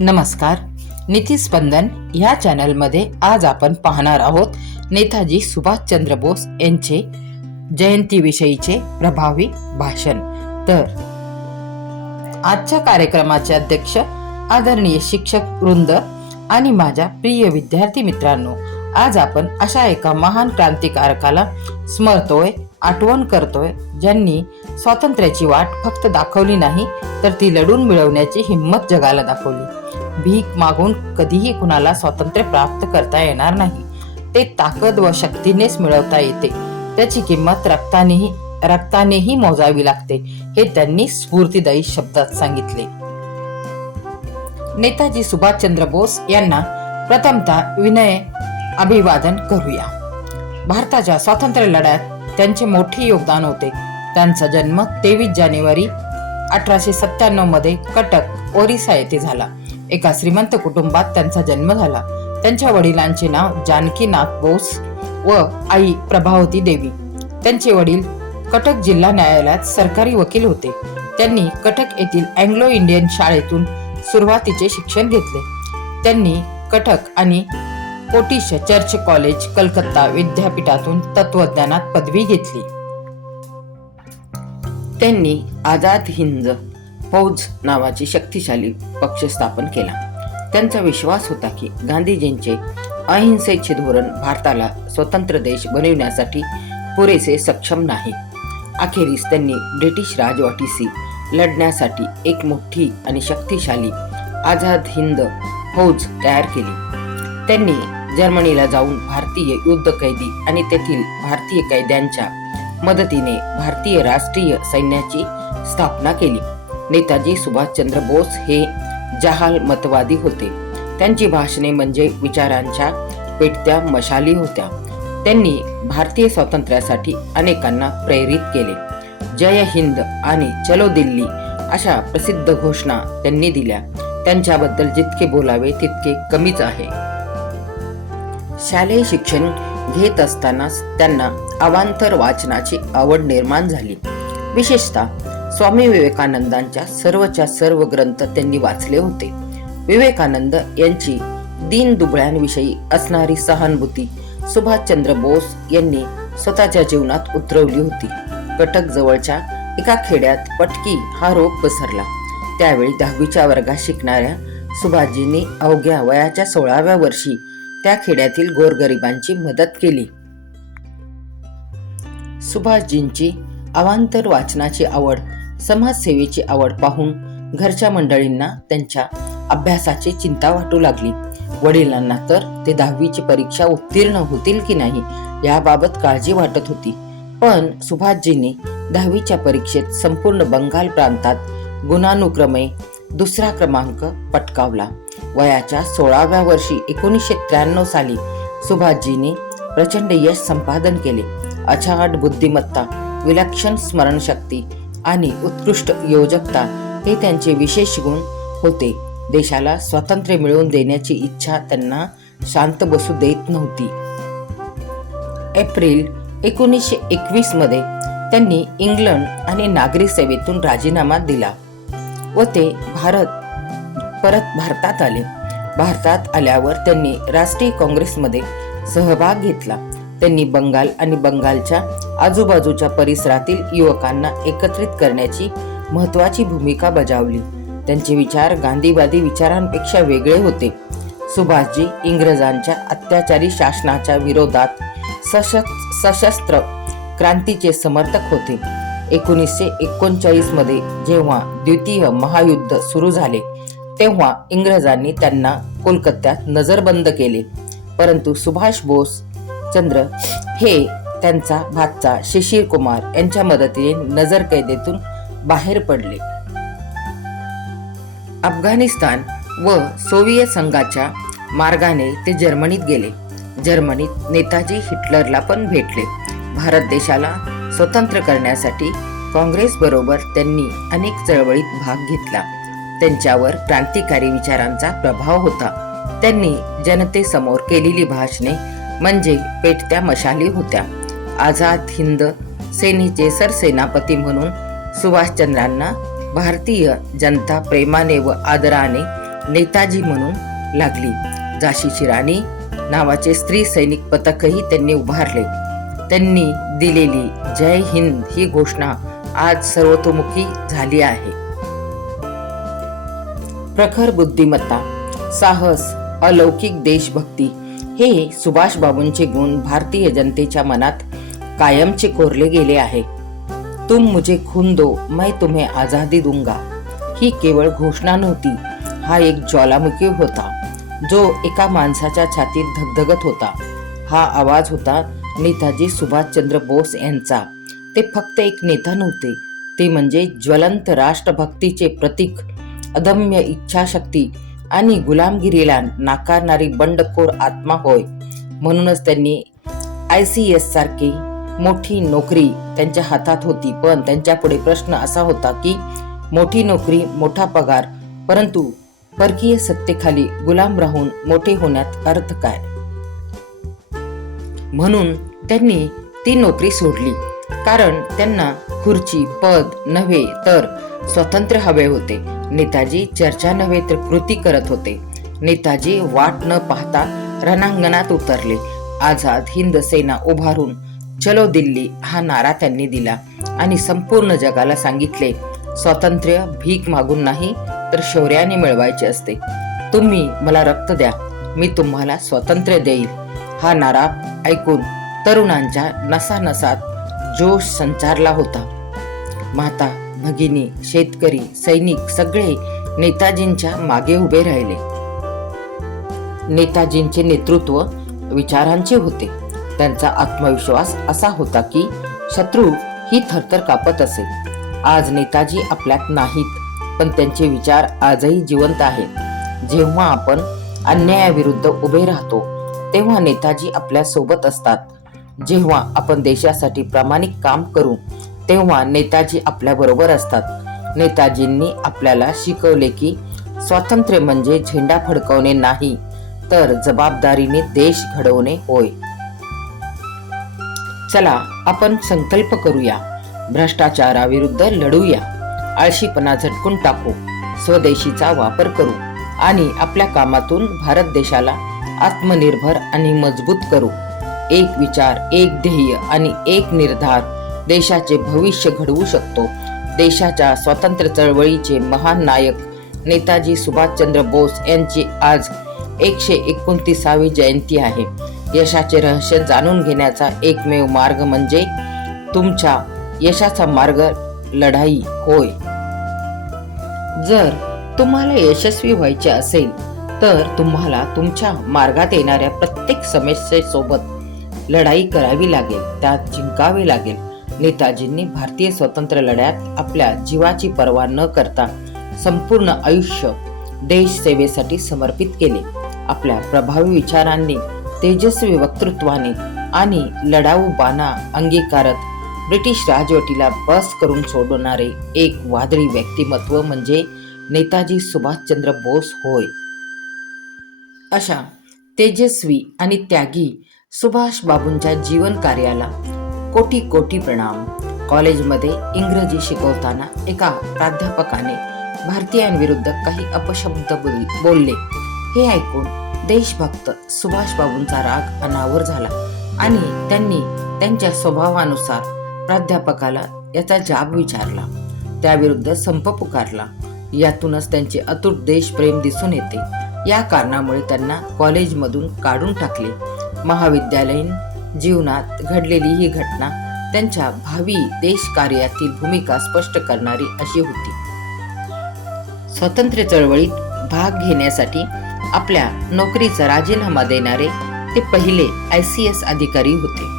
नमस्कार. नीतिस्पंदन ह्या चॅनलमध्ये आज आपण पाहणार आहोत नेताजी सुभाषचंद्र बोस यांचे जयंतीविषयीचे प्रभावी भाषण. तर आजच्या कार्यक्रमाचे अध्यक्ष आदरणीय शिक्षक वृंद आणि माझ्या प्रिय विद्यार्थी मित्रांनो, आज आपण अशा एका महान क्रांतिकारकाला स्मरतोय, आठवण करतोय, ज्यांनी स्वातंत्र्याची वाट फक्त दाखवली नाही तर ती लढून मिळवण्याची हिंमत जगाला दाखवली. भीक मागून कधीही कुणाला स्वातंत्र्य प्राप्त करता येणार नाही. ते ताकद व शक्तीनेच मिळवता येते. त्याची किंमत रक्तानेही मोजावी लागते, हे त्यांनी स्फूर्तिदायी शब्दात सांगितले. नेताजी सुभाषचंद्र बोस यांना प्रथमतः विनय अभिवादन करूया. भारताच्या स्वातंत्र्य लढ्यात त्यांचे मोठे योगदान होते. त्यांचा जन्म 23 जानेवारी 1897 मध्ये कटक, ओरिसा येथे झाला. एका श्रीमंत कुटुंबात त्यांचा जन्म झाला. त्यांच्या वडिलांचे नाव जानकीनाथ बोस व आई प्रभावती देवी. त्यांचे वडील कटक जिल्हा न्यायालयात सरकारी वकील होते. त्यांनी कटक येथील अँग्लो इंडियन शाळेतून सुरुवातीचे शिक्षण घेतले. त्यांनी कटक आणि कोटिश चर्च कॉलेज, कलकत्ता विद्यापीठातून तत्वज्ञानात पदवी घेतली. त्यांनी आझाद हिंद फौज नावाची शक्तिशाली पक्ष स्थापन केला. त्यांचा विश्वास होता की गांधीजींचे अहिंसेचे धोरण भारताला स्वतंत्र देश बनविण्यासाठी पुरेसे सक्षम नाही. अखेरीस त्यांनी ब्रिटिश राजवटीशी लढण्यासाठी एक मोठी आणि शक्तिशाली आझाद हिंद फौज तयार केली. त्यांनी जर्मनीला जाऊन भारतीय युद्ध कैदी आणि तेथील भारतीय कैद्यांच्या मदतीने भारतीय राष्ट्रीय सैन्याची स्थापना केली. नेताजी सुभाषचंद्र बोस हे जहाल मतवादी होते. त्यांची भाषणे म्हणजे विचारांच्या पेटत्या मशाली होत्या. त्यांनी भारतीय स्वातंत्र्यासाठी अनेकांना प्रेरित केले. जय हिंद आणि चलो दिल्ली अशा प्रसिद्ध घोषणा त्यांनी दिल्या. त्यांच्याबद्दल जितके बोलावे तितके कमीच आहे. शालेय शिक्षण घेत असतानाच त्यांना अवांतर वाचनाची आवड निर्माण झाली. विशेषतः स्वामी विवेकानंदांच्या सर्वच्या सर्व ग्रंथ त्यांनी वाचले होते. विवेकानंद यांची दीनदुबळ्यांविषयी असणारी सहानुभूती सुभाषचंद्र बोस यांनी स्वतःच्या जीवनात उतरवली होती. कटक जवळच्या एका खेड्यात पटकी हा रोग पसरला. त्यावेळी 10वीच्या वर्गात शिकणाऱ्या सुभाषजींनी अवघ्या वयाच्या 16व्या वर्षी त्या खेड्यातील गोरगरिबांची मदत केली. सुभाषजींची अवांतर वाचनाची आवड, समाजसेवेची आवड पाहून घरच्या मंडळींना त्यांच्या अभ्यासाची चिंता वाटू लागली. वडिलांना तर ते 10वीची परीक्षा उत्तीर्ण होतील की नाही याबाबत काळजी वाटत होती. पण सुभाषजींनी 10वीच्या परीक्षेत संपूर्ण बंगाल प्रांतात गुणानुक्रमे 2रा क्रमांक पटकावला. वयाच्या 16व्या वर्षी 1993 साली सुभाषजींनी प्रचंड यश संपादन केले. अचाट बुद्धिमत्ता, विलक्षण स्मरणशक्ती आणि उत्कृष्ट योजकता हे त्यांचे विशेष गुण होते. देशाला स्वातंत्र्य मिळवून देण्याची इच्छा त्यांना शांत बसू देत नव्हती. एप्रिल 1921 मध्ये त्यांनी इंग्लंड आणि नागरी सेवेतून राजीनामा दिला व ते परत भारतात आले. भारतात आल्यावर त्यांनी राष्ट्रीय काँग्रेसमध्ये सहभाग घेतला. त्यांनी बंगाल आणि बंगालच्या आजूबाजूच्या परिसरातील युवकांना एकत्रित करण्याची महत्त्वाची भूमिका बजावली. त्यांचे विचार गांधीवादी विचारांपेक्षा वेगळे होते. सुभाषजी इंग्रजांच्या अत्याचारी शासनाच्या विरोधात सशस्त्र क्रांतीचे समर्थक होते. 1939 मध्ये जेव्हा द्वितीय महायुद्ध सुरू झाले तेव्हा इंग्रजांनी त्यांना कोलकात्यात नजरबंद केले. परंतु सुभाष बोस चंद्र हे त्यांचा भाचा शिशिर कुमार यांच्या मदतीने नजरकैदेतून बाहेर पडले. अफगाणिस्तान व सोव्हिएत संघाच्या मार्गाने ते जर्मनीत गेले. जर्मनीत नेताजी हिटलरला पण भेटले. भारत देशाला स्वतंत्र करण्यासाठी काँग्रेस बरोबर त्यांनी अनेक चळवळीत भाग घेतला. त्यांच्यावर क्रांतिकारी विचारांचा प्रभाव होता. त्यांनी जनतेसमोर केलेली भाषणे म्हणजे पेटत्या मशाली होत्या. आझाद हिंद सेनेचे सरसेनापती म्हणून सुभाषचंद्रांना भारतीय जनता प्रेमाने व आदराने नेताजी म्हणून लागली. झाशीची राणी नावाचे स्त्री सैनिक पथकही त्यांनी उभारले. त्यांनी दिलेली जय हिंद ही घोषणा आज सर्वतोमुखी झाली आहे. प्रखर बुद्धिमत्ता, साहस, अलौकिक देशभक्ती हे सुभाषबाबूंचे गुण भारतीय जनतेच्या मनात कायमचे कोरले गेले आहे. तुम मुझे खून दो, मैं तुम्हें आजादी दूंगा ही केवळ घोषणा नव्हती, हा एक ज्वालामुखी होता जो एका माणसाच्या छातीत धगधगत होता. हा आवाज होता नेताजी सुभाषचंद्र बोस यांचा. ते फक्त एक नेता नव्हते, ते म्हणजे ज्वलंत राष्ट्रभक्तीचे प्रतीक, अदम्य इच्छाशक्ती आणि गुलामगिरीला नाकारणारी बंडखोर आत्मा होय. म्हणूनच त्यांनी ICS सारखी मोठी नोकरी त्यांच्या हातात होती. पण त्यांच्यापुढे प्रश्न असा होता की मोठी नोकरी, मोठा पगार, परंतु परकीय सत्तेखाली गुलाम राहून मोठे होण्यात अर्थ काय? म्हणून त्यांनी ती नोकरी सोडली. कारण त्यांना खुर्ची, पद नव्हे तर स्वातंत्र्य हवे होते. नेताजी चर्चा नव्हे तर कृती करत होते. नेताजी वाट न पाहता रणांगणात उतरले. आझाद हिंद सेना उभारून चलो दिल्ली हा नारा त्यांनी दिला आणि संपूर्ण जगाला सांगितले, स्वातंत्र्य भीक मागून नाही तर शौर्याने मिळवायचे असते. तुम्ही मला रक्त द्या, मी तुम्हाला स्वातंत्र्य देईल. हा नारा ऐकून तरुणांच्या नसानसात जोश संचारला होता. माता, भगिनी, शेतकरी, सैनिक सगळे नेताजींच्या मागे उभे राहिले. नेताजींचे नेतृत्व विचारांचे होते. त्यांचा आत्मविश्वास असा होता की शत्रू ही थरथर कापत असे. आज नेताजी आपल्यात नाहीत, पण त्यांचे विचार आजही जिवंत आहेत. जेव्हा आपण अन्यायाविरुद्ध उभे राहतो तेव्हा नेताजी आपल्या सोबत असतात. जेव्हा आपण देशासाठी प्रामाणिक काम करू तेव्हा नेताजी आपल्या बरोबर असतात. नेताजींनी आपल्याला शिकवले की स्वातंत्र्य म्हणजे झेंडा फडकवणे नाही, तर जबाबदारीने देश घडवणे होय. चला आपण संकल्प करूया, भ्रष्टाचाराविरुद्ध लढूया, आळशीपणा झटकून टाकू, स्वदेशीचा वापर करू आणि आपल्या कामातून भारत देशाला आत्मनिर्भर आणि मजबूत करू. एक विचार, एक ध्येय आणि एक निर्धार देशाचे भविष्य घडवू शकतो. देशाच्या स्वातंत्र्य चळवळीचे महान नायक नेताजी सुभाषचंद्र बोस यांची आज 129वी जयंती आहे. यशाचे रहस्य जाणून घेण्याचा एकमेव मार्ग म्हणजे तुमच्या यशाचा मार्ग लढाई होय. जर तुम्हाला यशस्वी व्हायचे असेल तर तुम्हाला तुमच्या मार्गात येणाऱ्या प्रत्येक समस्येसोबत लढाई करावी लागेल, त्यात जिंकावे लागेल. नेताजींनी भारतीय स्वातंत्र्य लढ्यात आपल्या जीवाची पर्वा न करता संपूर्ण आयुष्य देश सेवेसाठी समर्पित केले. आपल्या प्रभावी विचारांनी, तेजस्वी वक्तृत्वाने आणि लढाऊ बाणा अंगीकारत ब्रिटिश राजवटीला बस करून सोडणारे एक वादळी व्यक्तिमत्व म्हणजे नेताजी सुभाषचंद्र बोस होय. अशा तेजस्वी आणि त्यागी सुभाष बाबूंच्या जीवन कार्याला कोटी कोटी प्रणाम. कॉलेजमध्ये इंग्रजी शिकवताना एका प्राध्यापकाने भारतीयांविरुद्ध काही अपशब्द बोलले. हे ऐकून देशभक्त सुभाषबाबूंचा राग अनावर झाला आणि त्यांनी त्यांच्या स्वभावानुसार प्राध्यापकाला याचा जाब विचारला, त्याविरुद्ध संप पुकारला. यातूनच त्यांचे अतूट देशप्रेम दिसून येते. या कारणामुळे त्यांना कॉलेजमधून काढून टाकले. महाविद्यालयीन जीवनात घडलेली ही घटना त्यांच्या भावी देशकार्यातील भूमिका स्पष्ट करणारी अशी होती. स्वातंत्र्य चळवळीत भाग घेण्यासाठी आपल्या नोकरीचा राजीनामा देणारे ते पहिले ICS अधिकारी होते.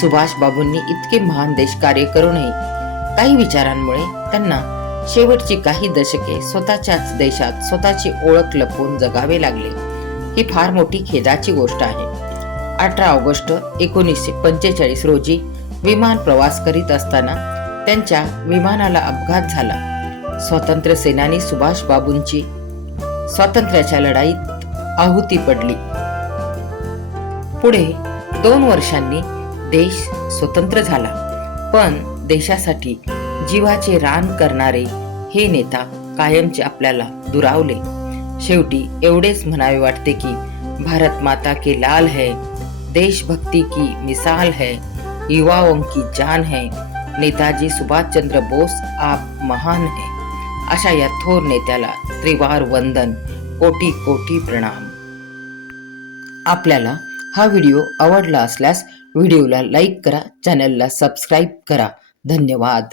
सुभाष बाबूंनी इतके महान देशकार्य करूनही काही विचारांमुळे त्यांना शेवटची काही दशके स्वतःच्याच देशात स्वतःची ओळख लपवून जगावे लागले. ही फार मोठी खेदाची गोष्ट आहे. 18 ऑगस्ट 1945 रोजी विमान प्रवास करीत असताना त्यांच्या विमानाला अपघात झाला. स्वातंत्र्य सेनानी सुभाष बाबूंची स्वातंत्र्याच्या लढाईत आहुती पडली. पुढे 2 वर्षांनी देश स्वतंत्र झाला. पण देशासाठी जीवाचे रान करणारे हे नेता कायमचे आपल्याला दुरावले. शेवटी एवढेच म्हणावे वाटते की भारत माता के लाल है, देशभक्ति की मिसाल है, युवाओं की जान है, नेताजी सुभाषचंद्र बोस आप महान है. अशा या थोर नेत्याला त्रिवार वंदन, कोटी कोटी प्रणाम. आपल्याला हा व्हिडिओ आवडला असल्यास व्हिडिओला लाईक करा, चॅनलला सबस्क्राईब करा. धन्यवाद.